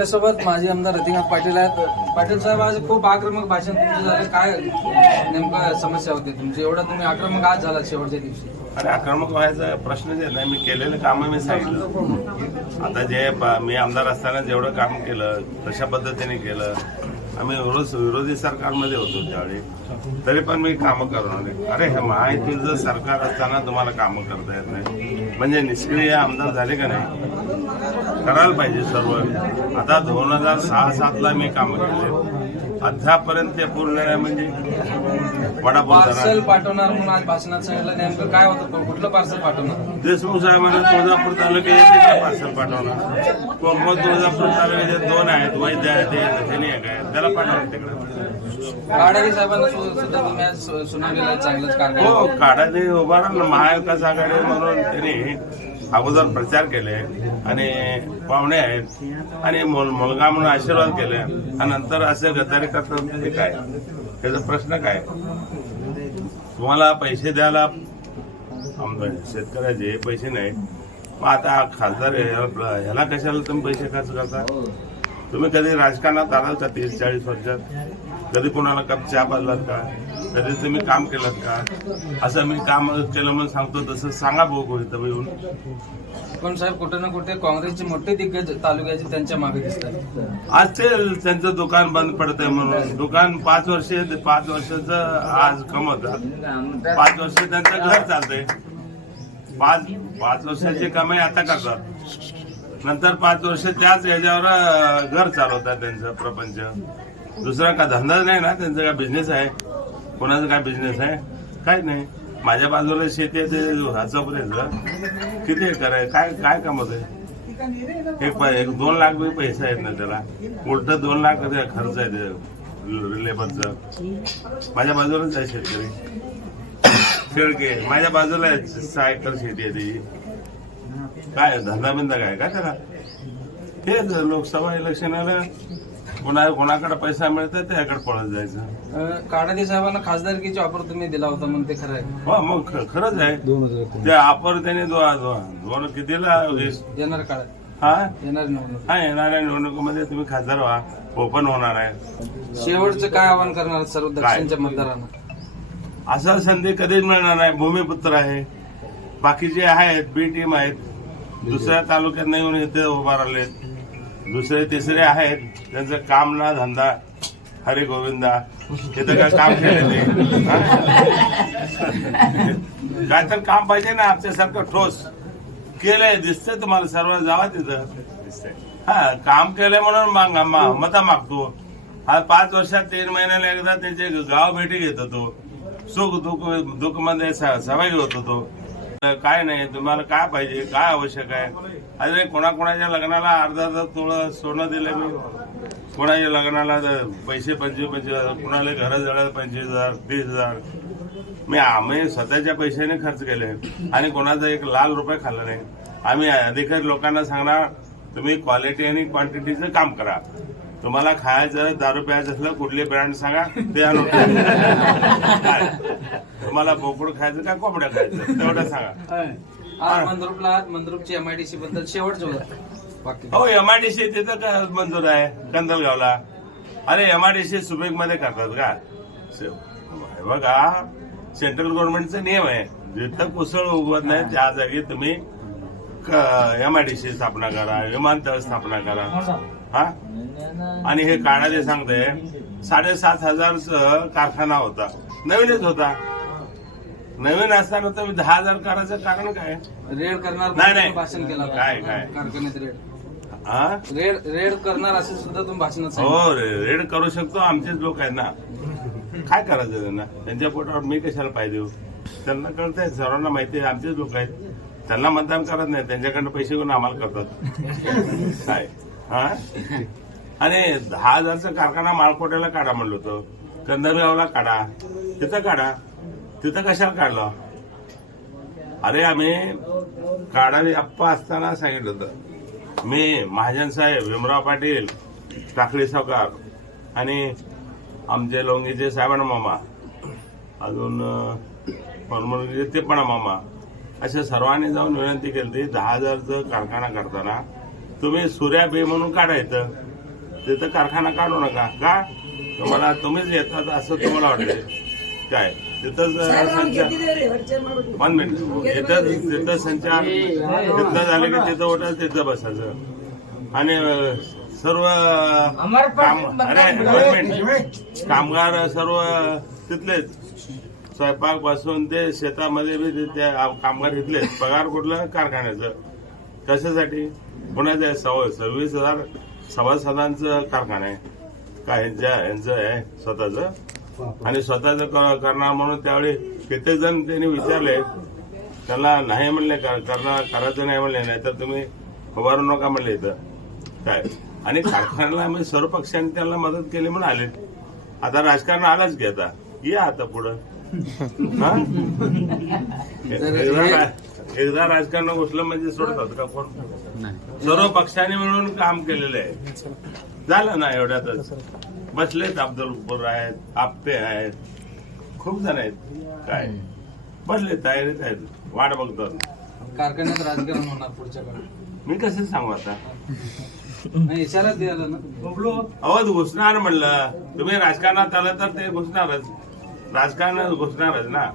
आपल्यासोबत माजी आमदार रतिनाथ पाटील आहेत. पाटील साहेब, आज खूप आक्रमक भाषण तुमचं झालं. काय नेमकं समस्या होती तुमची? एवढा तुम्ही आक्रमक आज झाला शेवटच्या दिवशी. अरे आक्रमक व्हायचा प्रश्नच येत नाही. मी केलेले काम मी सांगितलं. आता जे मी आमदार असताना जेवढं काम केलं तशा पद्धतीने केलं. आम्ही विरोधी सरकारमध्ये होतो त्यावेळी, तरी पण मी कामं करणार. अरे हे महायुतीचं सरकार असताना तुम्हाला कामं करता येत नाही म्हणजे निष्क्रिय आमदार झाले का नाही? करायला पाहिजे सर्व. आता 2006-07 मी कामं केले, अद्यापर्यंत ते पूर्ण नाही. म्हणजे पार्सल पाठवणार म्हणून आज भाषणात सांगितलं. नेमकं काय होतं? कुठलं पार्सल पाठवणार? देशमुख साहेबांना तुळजापूर तालुक्यात पार्सल पाठवणार. मग तुळजापूर तालुक्याचे 2 आहेत, वैद्य आहे, ते एक आहे, त्याला पाठवणार तिकडे. काडारी साहेबांना सुद्धा तुम्ही आज सुनावलेलं चांगलंच कार्य. हो, काडारी उभा राहिला महाविकास आघाडी म्हणून त्यांनी अगोदर प्रचार केले आणि पाहुणे आहेत आणि मुलगा म्हणून आशीर्वाद केले आणि नंतर असे गद्दारी करतात. ते काय त्याचा प्रश्न काय? तुम्हाला पैसे द्यायला शेतकऱ्याचे पैसे नाही, मग आता खासदार ह्याला कशाला तुम्ही पैसे खर्च करता? तुम्ही कधी राजकारणात आलात का 30-40 वर्षात? कधी कोणाला कप चहा पाजलात का? कधी तुम्ही काम केलं का? असं मी काम केलं म्हणून सांगतो तसं सांगा भाऊ कोणी तर येऊन. पण साहेब, कुठे ना कुठे काँग्रेसचे मोठे दिग्गज तालुक्याचे त्यांच्या मागे दिसतात. आज ते त्यांचं दुकान बंद पडतंय म्हणून. दुकान 5 वर्षाचं आज कमवतात, 5 वर्ष त्यांचं घर चालतंय. 5 वर्षाची कमाई आता करतात, नंतर 5 वर्ष त्याच ह्याच्यावर घर चालवतात त्यांचं प्रपंच. दुसरा का धंदाच नाही ना त्यांचा? काय बिझनेस आहे? कोणाचा काय बिझनेस आहे? काय नाही. माझ्या बाजूला शेती आहे, हचापर्यंत किती एकर आहे? काय कमवत आहे? एक 2 लाख पैसे आहेत ना त्याला. उलट 2 लाख खर्च आहे ते लेबरचं. माझ्या बाजूलाच आहे शेतकरी शेळके, माझ्या बाजूला आहे 6 एकर शेती आहे त्याची. काय धंदा बिंदा काय त्याला? हेच लोकसभा इलेक्शनाला कोणाकडे पैसा मिळतात त्याकडे पळत जायचं. काडारी साहेबांना खासदारकीची ऑफर तुम्ही दिला होता मग ते खरं आहे? हो, मग खरंच आहे. ते ऑफर त्याने दोन कितीला येणार काळ येणार निवडणूक. हा, येणाऱ्या निवडणुकीमध्ये तुम्ही खासदार व्हा, ओपन होणार आहे. शेवटचं काय आवाहन करणार सर्व दक्षिणच्या मतदारांना? असं संधी कधीच मिळणार नाही. भूमिपुत्र आहे, बाकीचे आहेत बी टीम आहेत, दुसऱ्या तालुक्यात नाही येऊन इथे उभा राहिले. दुसरे तिसरे आहेत, त्यांचं काम ना धंदा हरे गोविंदा. तिथं काय काम केलेले? काय तर काम पाहिजे ना आमच्यासारखं ठोस. केलंय दिसतंय तुम्हाला, सर्व जावा तिथं दिसतंय. हा, काम केलंय म्हणून मता मागतो. हा 5 वर्षात 3 महिन्याला एकदा त्यांचे गाव भेटी घेत होतो. सुख दुःख मध्ये सहभागी होत होतो. काय नाही, तुम्हाला काय पाहिजे, काय आवश्यक आहे? अरे कोणाकोणाच्या लग्नाला अर्धा तोळं सोनं दिलं मी, कोणाच्या लग्नाला पैसे 25,000, कोणाला घरं जळायला 25,000, 30,000 आम्ही स्वतःच्या पैशाने खर्च केले आणि कोणाचा 1 लाख रुपये खाल्ला नाही. आम्ही अधिकारी लोकांना सांगणार, तुम्ही क्वालिटी आणि क्वांटिटीचं काम करा. तुम्हाला खायचं, दारू प्यायचं असलं कुठले ब्रँड सांगा ते आणून. तुम्हाला बोकड खायचं का कोंबड्या खायचं तेवढं सांगा. मंद्रुपची MIDC बद्दल शेवटचं हो, MIDC तिथं मंजूर आहे कंदलगावला. अरे MIDC सुबेक मध्ये करतात का? बघा, सेंट्रल गव्हर्नमेंटचा नियम आहे, जिथं कुसळ उगवत नाही त्या जागी तुम्ही MIDC स्थापना करा, विमानतळ स्थापना करा. हा, आणि हे काढायला सांगते 7,500 कारखाना होता, नवीनच होता. नवीन असताना तुम्ही 10,000 करायचं कारण काय? रेड करणार नाही भाषण केलं काय कारखान्यात रेड करणार असे सुद्धा तुम्ही भाषणात. हो, रेड करू शकतो. आमचेच लोक आहेत ना. काय करायचं त्यांना? त्यांच्या पोटावर मी कशाला पाहिजे? त्यांना कळतंय, सर्वांना माहिती आहे आमचेच लोक आहेत. त्यांना मतदान करत नाही, त्यांच्याकडनं पैसे घेऊन आम्हाला करतात. काय हा? आणि 10,000चा कारखाना माळकोट्याला काढा म्हणलं होतं, कंदरगावला काढा, तिथं काढा. तिथं कशाला काढलं? अरे आम्ही काढावी अप्पा असताना सांगितलं होतं. मी, महाजन साहेब, भीमराव पाटील, टाकळी सावकार आणि आमचे लोंगीचे साहेबांना मामा, अजून ते पण मामा, अशा सर्वांनी जाऊन विनंती केली. 10,000चं कारखाना करताना तुम्ही सूर्या बे म्हणून काढायचं, तिथं कारखाना काढू नका. का तुम्हाला तुम्हीच येतात असं तुम्हाला वाटतंय काय? तिथं संचार 1 मिनिट तिथं संचार तिथं झालं की तिथं उठा, तिथं बसायचं आणि सर्व कामगार सर्व तिथलेच, स्वयंपाक पासून ते शेतामध्ये बी ते कामगार इथलेच. पगार कुठलं? कारखान्याचं. कशासाठी? पुण्याचं 26,000 सभासदांचं कारखाना आहे काय यांचं आहे स्वतःचं, आणि स्वतःचं करणार म्हणून त्यावेळी कित्येक जण त्यांनी विचारले, त्यांना नाही म्हणले करायचं नाही म्हणले, नाही तर तुम्ही उभारू नका म्हणले इथं काय. आणि कारखान्याला आम्ही सर्व पक्षांनी त्यांना मदत केली म्हणून आले. आता राजकारण आलाच की आता या आता पुढं एकदा राजकारण घुसलं म्हणजे सोडतात का कोण? सर्व पक्षांनी मिळून काम केलेलं आहे. झालं ना एवढ्यातच. बसलेत, अब्दुलपूर आहेत, आपटे आहेत, खूप जण आहेत काय, बसले तयारीत आहेत, वाट बघतात. कारखान्यात राजकारण होणार पुढच्या काळात. मी कसं सांगू आता? नाही, इशारा द्यायला ना. अवध घुसणार म्हणलं. तुम्ही राजकारणात आलं तर ते घुसणारच, राजकारणात घुसणारच ना.